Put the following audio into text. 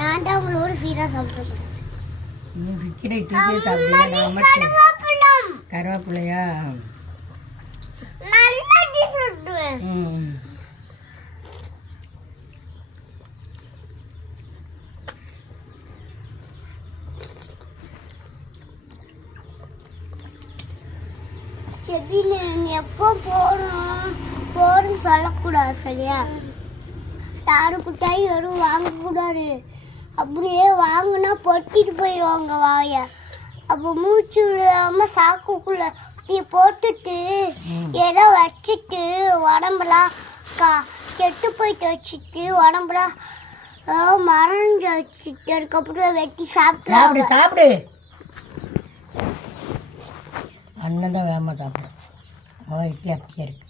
நான் தான் உங்களோட ஃபீரா சாப்பிடுறேன். நீ விக்கிற இட்லி சாப்பிடுறியா? கருவேப்பிலையா? நல்லா சாப்பிடுவேன். செபில எப்போ போறோம் சொல்லக்கூடாது, சரியா? யாருக்கிட்டாயும் யாரும் வாங்கக்கூடாது. அப்படியே வாங்கினா பொட்டிட்டு போயிடுவாங்க வாய. அப்போ மூச்சு விடாம சாக்குக்குள்ள அப்படியே போட்டுட்டு ஏதோ வச்சுட்டு உடம்புலாம் கெட்டு போயிட்டு வச்சுட்டு உடம்புலாம் மறைஞ்சு வச்சுட்டு அதுக்கப்புறம் வெட்டி சாப்பிட்டு சாப்பிடு. அண்ணன் தான் வேகமாக சாப்பிடும். இட்லி அப்படியே இருக்கு.